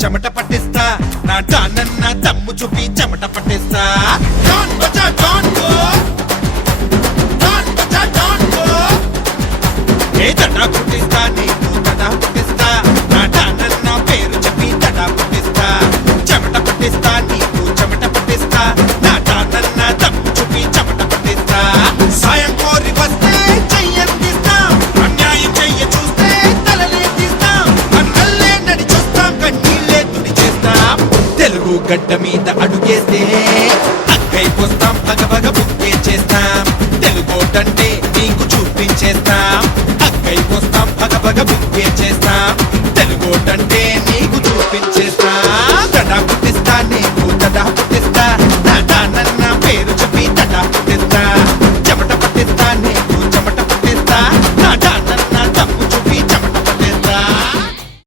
చెమట పట్టిస్తా నా డానన్న దమ్ము చూపి చెమట పట్టిస్తా డాన్ బజా డాన్ గో డాన్ బజా డాన్ గో ఏ తడా పుట్టిస్తా నీకు తడా పుట్టిస్తా నా డానన్న పేరు చెప్పి తడా పుట్టిస్తా చెమట పట్టిస్తా నీకు చెమట పట్టిస్తా నా డానన్న దమ్ము చూపి చెమట పట్టిస్తా సాయం కోరి వస్తే చెయ్యందిస్తా అన్యాయం చెయ్య చూస్తే తలలే తీస్తాం అన్నల్లే నడి చూస్తాం కన్నీళ్ళే తుడి చేస్తాం తెలుగు గడ్డ మీద అడుగేస్తే అక్కైపోస్తాం భగభగ బుక్కే చేస్తాం తెలుగోటంటే నీకు చూపించేస్తాం అక్కైపోస్తాం భగభగ బుక్కే చేస్తాం